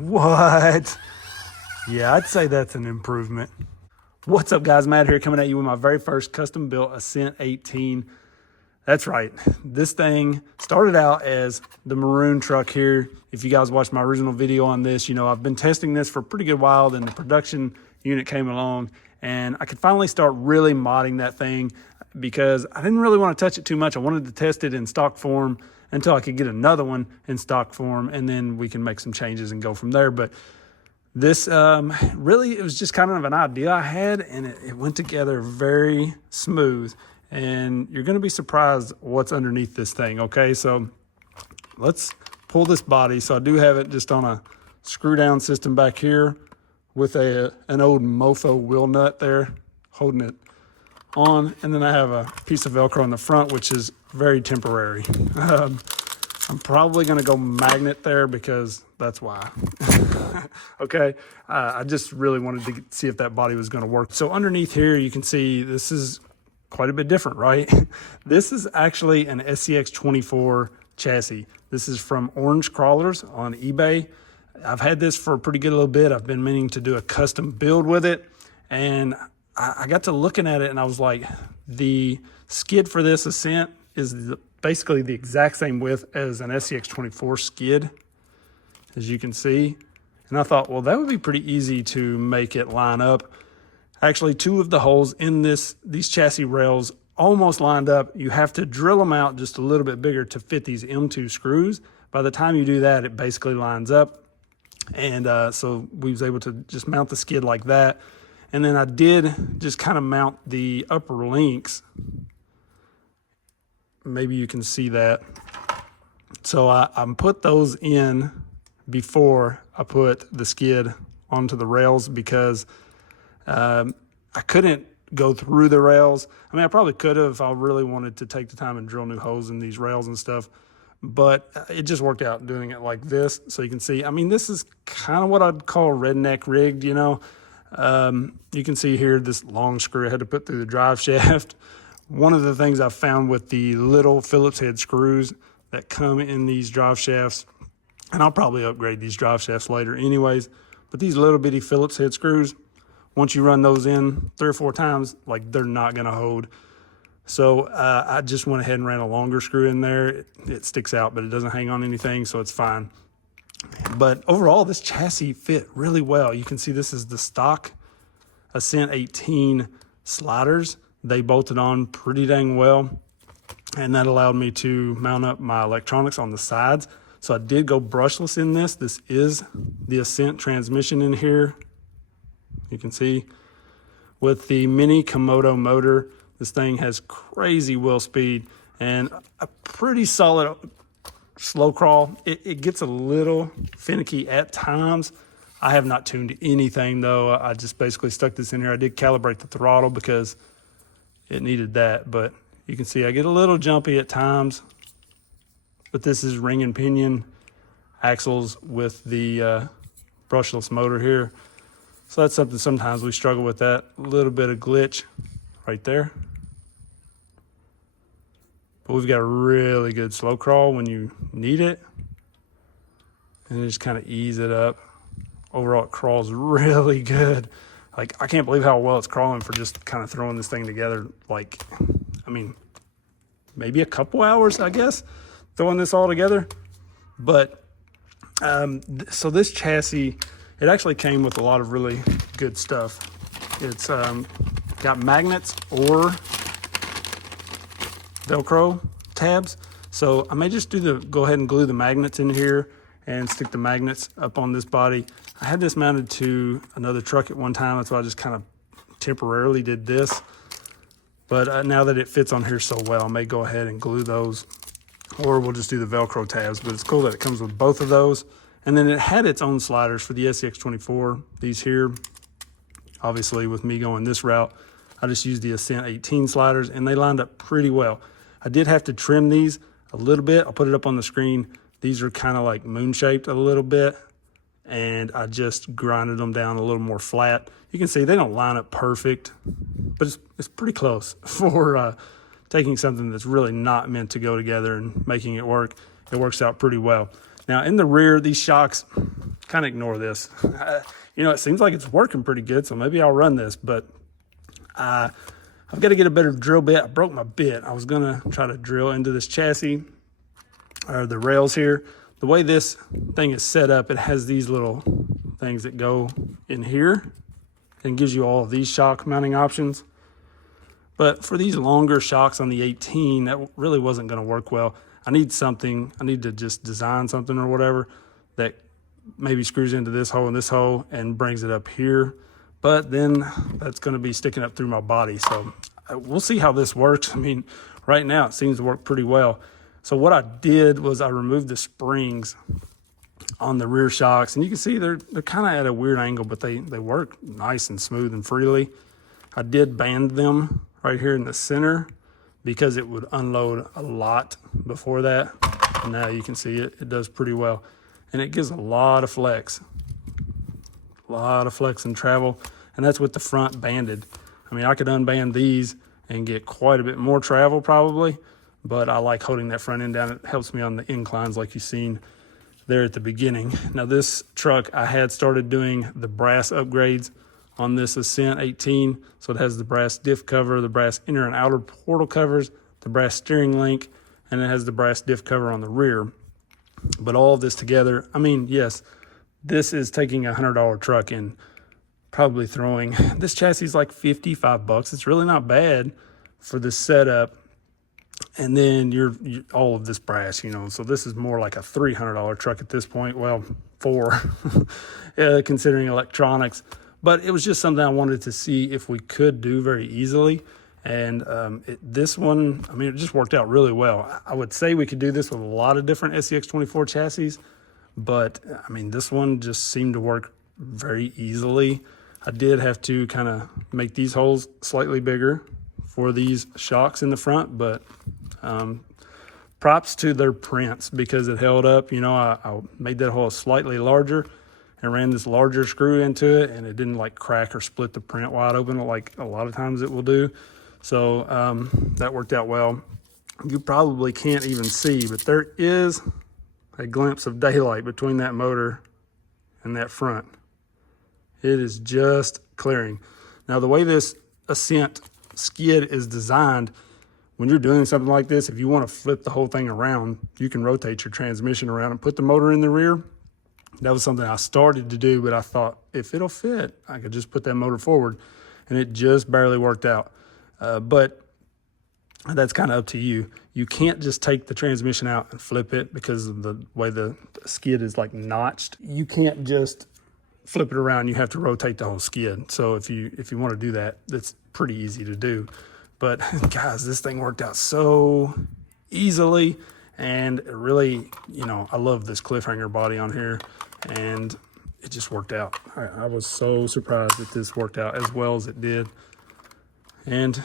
What? Yeah, I'd say that's an improvement. What's up, guys? Matt here, coming at you with my very first custom built Ascent 18. That's right. This thing started out as the maroon truck here. If you guys watched my original video on this, you know I've been testing this for a pretty good while. Then the production unit came along and I could finally start really modding that thing because I didn't really want to touch it too much. I wanted to test it in stock form until I could get another one in stock form, and then we can make some changes and go from there. But this really, it was just kind of an idea I had, and it went together very smooth. And you're going to be surprised what's underneath this thing. Okay, so let's pull this body. So I do have it just on a screw down system back here with an old mofo wheel nut there holding it on, and then I have a piece of Velcro in the front, which is very temporary. I'm probably going to go magnet there because that's why. Okay, I just really wanted to see if that body was going to work. So underneath here, you can see this is quite a bit different, right? This is actually an SCX24 chassis. This is from Orange Crawlers on eBay. I've had this for a pretty good little bit. I've been meaning to do a custom build with it, and I got to looking at it and I was like, the skid for this Ascent is basically the exact same width as an SCX24 skid, as you can see. And I thought, well, that would be pretty easy to make it line up. Actually, two of the holes in these chassis rails almost lined up. You have to drill them out just a little bit bigger to fit these M2 screws. By the time you do that, it basically lines up. And so we was able to just mount the skid like that. And then I did just kind of mount the upper links. Maybe you can see that. So I put those in before I put the skid onto the rails because I couldn't go through the rails. I mean, I probably could have if I really wanted to take the time and drill new holes in these rails and stuff. But it just worked out doing it like this. So you can see, I mean, this is kind of what I'd call redneck rigged, you know. You can see here this long screw I had to put through the drive shaft. One of the things I've found with the little Phillips head screws that come in these drive shafts, and I'll probably upgrade these drive shafts later anyways, but these little bitty Phillips head screws, once you run those in 3 or 4 times, like they're not going to hold. So I just went ahead and ran a longer screw in there. It sticks out, but it doesn't hang on anything, so it's fine. But overall, this chassis fit really well. You can see this is the stock Ascent 18 sliders. They bolted on pretty dang well, and that allowed me to mount up my electronics on the sides. So I did go brushless in this. This is the Ascent transmission in here. You can see with the mini Komodo motor, this thing has crazy wheel speed and a pretty solid slow crawl. It gets a little finicky at times. I have not tuned anything though. I just basically stuck this in here. I did calibrate the throttle because it needed that, but you can see I get a little jumpy at times. But this is ring and pinion axles with the brushless motor here. So that's something sometimes we struggle with, that little bit of glitch right there. But we've got a really good slow crawl when you need it. And just kind of ease it up. Overall, it crawls really good. Like, I can't believe how well it's crawling for just kind of throwing this thing together. Like, I mean, maybe a couple hours, I guess, throwing this all together. But, so this chassis, it actually came with a lot of really good stuff. It's got magnets or Velcro tabs. So I may just go ahead and glue the magnets in here and stick the magnets up on this body. I had this mounted to another truck at one time. That's why I just kind of temporarily did this. But now that it fits on here so well, I may go ahead and glue those, or we'll just do the Velcro tabs. But it's cool that it comes with both of those. And then it had its own sliders for the SCX24, these here. Obviously, with me going this route, I just used the Ascent 18 sliders, and they lined up pretty well. I did have to trim these a little bit. I'll put it up on the screen. These are kind of like moon-shaped a little bit, and I just grinded them down a little more flat. You can see they don't line up perfect, but it's pretty close for taking something that's really not meant to go together and making it work. It works out pretty well. Now in the rear, these shocks, kind of ignore this. You know, it seems like it's working pretty good, so maybe I'll run this, but I've got to get a better drill bit. I broke my bit. I was gonna try to drill into this chassis, or the rails here. The way this thing is set up, it has these little things that go in here and gives you all of these shock mounting options. But for these longer shocks on the 18, that really wasn't gonna work well. I need to just design something or whatever that maybe screws into this hole and this hole and brings it up here. But then that's gonna be sticking up through my body. So we'll see how this works. I mean, right now it seems to work pretty well. So what I did was I removed the springs on the rear shocks, and you can see they're kind of at a weird angle, but they work nice and smooth and freely. I did band them right here in the center because it would unload a lot before that. And now you can see it does pretty well. And it gives a lot of flex and travel. And that's with the front banded. I mean, I could unband these and get quite a bit more travel probably, but I like holding that front end down. It helps me on the inclines like you've seen there at the beginning. Now this truck, I had started doing the brass upgrades on this Ascent 18. So it has the brass diff cover, the brass inner and outer portal covers, the brass steering link, and it has the brass diff cover on the rear. But all of this together, I mean, yes, this is taking a $100 truck and probably throwing, this chassis is like 55 bucks. It's really not bad for the setup. And then you're all of this brass, you know, so this is more like a $300 truck at this point. Well, four, considering electronics. But it was just something I wanted to see if we could do very easily. And this one, I mean, it just worked out really well. I would say we could do this with a lot of different SCX24 chassis, but I mean, this one just seemed to work very easily. I did have to kind of make these holes slightly bigger for these shocks in the front, but props to their prints because it held up. You know, I made that hole slightly larger and ran this larger screw into it, and it didn't like crack or split the print wide open like a lot of times it will do. So that worked out well. You probably can't even see, but there is a glimpse of daylight between that motor and that front. It is just clearing. Now the way this Ascent skid is designed, when you're doing something like this, if you want to flip the whole thing around, you can rotate your transmission around and put the motor in the rear. That was something I started to do, but I thought if it'll fit, I could just put that motor forward, and it just barely worked out. But that's kind of up to you. You can't just take the transmission out and flip it because of the way the skid is like notched. You can't just flip it around. You have to rotate the whole skid. So if you want to do that, that's pretty easy to do. But guys, this thing worked out so easily, and it really, you know, I love this cliffhanger body on here, and it just worked out. I was so surprised that this worked out as well as it did. And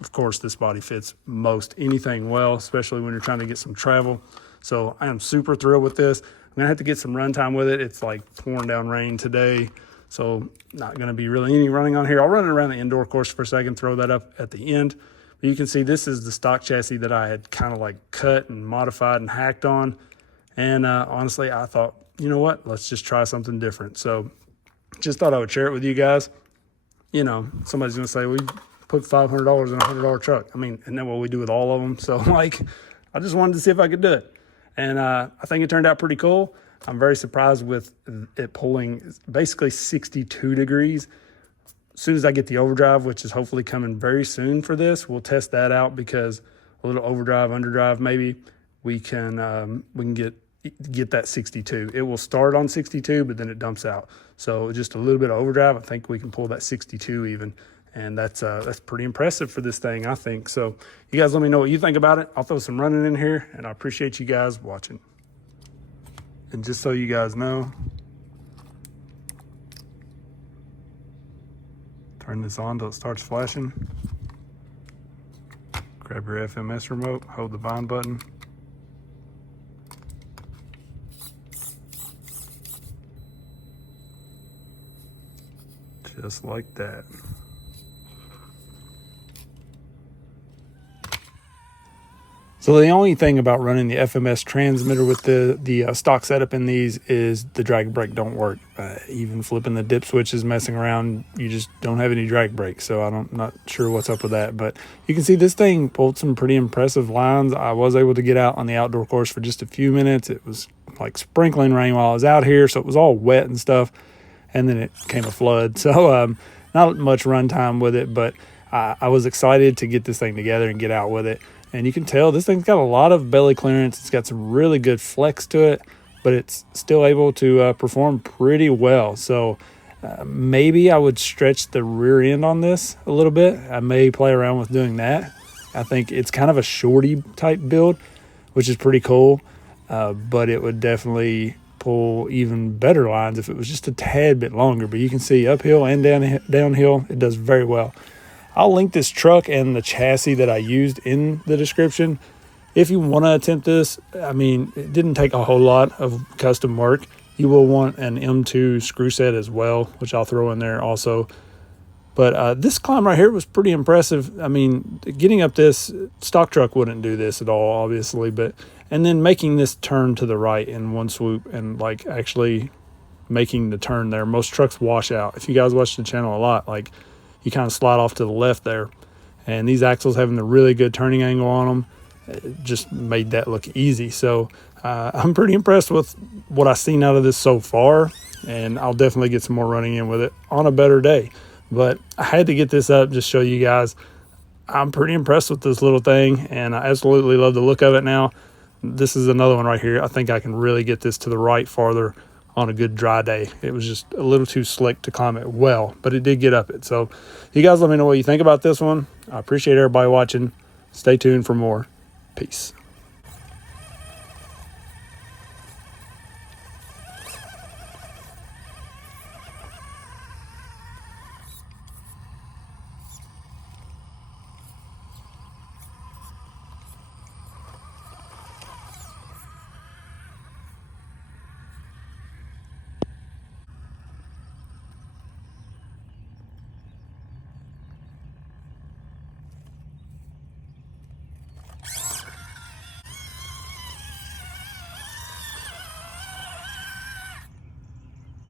of course, this body fits most anything well, especially when you're trying to get some travel. So I am super thrilled with this. I'm gonna have to get some run time with it. It's like pouring down rain today, so not gonna be really any running on here. I'll run it around the indoor course for a second, throw that up at the end. But you can see this is the stock chassis that I had kind of like cut and modified and hacked on. And honestly, I thought, you know what, let's just try something different. So just thought I would share it with you guys. You know, somebody's gonna say, we put $500 in a $100 truck. I mean, isn't that what we do with all of them? So like, I just wanted to see if I could do it. And I think it turned out pretty cool. I'm very surprised with it pulling basically 62 degrees. As soon as I get the overdrive, which is hopefully coming very soon for this, we'll test that out, because a little overdrive, underdrive, maybe we can get that 62. It will start on 62, but then it dumps out. So just a little bit of overdrive, I think we can pull that 62 even. And that's pretty impressive for this thing, I think. So you guys let me know what you think about it. I'll throw some running in here, and I appreciate you guys watching. And just so you guys know, turn this on till it starts flashing. Grab your FMS remote, hold the bind button. Just like that. So the only thing about running the FMS transmitter with the stock setup in these is the drag brake don't work. Even flipping the dip switches, messing around, you just don't have any drag brake. So I'm not sure what's up with that. But you can see this thing pulled some pretty impressive lines. I was able to get out on the outdoor course for just a few minutes. It was like sprinkling rain while I was out here, so it was all wet and stuff. And then it came a flood. So not much run time with it, but I was excited to get this thing together and get out with it. And you can tell this thing's got a lot of belly clearance. It's got some really good flex to it, but it's still able to perform pretty well. So maybe I would stretch the rear end on this a little bit. I may play around with doing that. I think it's kind of a shorty type build, which is pretty cool, but it would definitely pull even better lines if it was just a tad bit longer. But you can see uphill and downhill, it does very well. I'll link this truck and the chassis that I used in the description. If you want to attempt this, I mean, it didn't take a whole lot of custom work. You will want an M2 screw set as well, which I'll throw in there also. But this climb right here was pretty impressive. I mean, getting up this, stock truck wouldn't do this at all, obviously. And then making this turn to the right in one swoop and like actually making the turn there. Most trucks wash out. If you guys watch the channel a lot, like, you kind of slide off to the left there. And these axles having the really good turning angle on them, it just made that look easy. So I'm pretty impressed with what I've seen out of this so far. And I'll definitely get some more running in with it on a better day. But I had to get this up just show you guys. I'm pretty impressed with this little thing. And I absolutely love the look of it now. This is another one right here. I think I can really get this to the right farther on a good dry day. It was just a little too slick to climb it well, but it did get up it. So you guys let me know what you think about this one. I appreciate everybody watching. Stay tuned for more. Peace.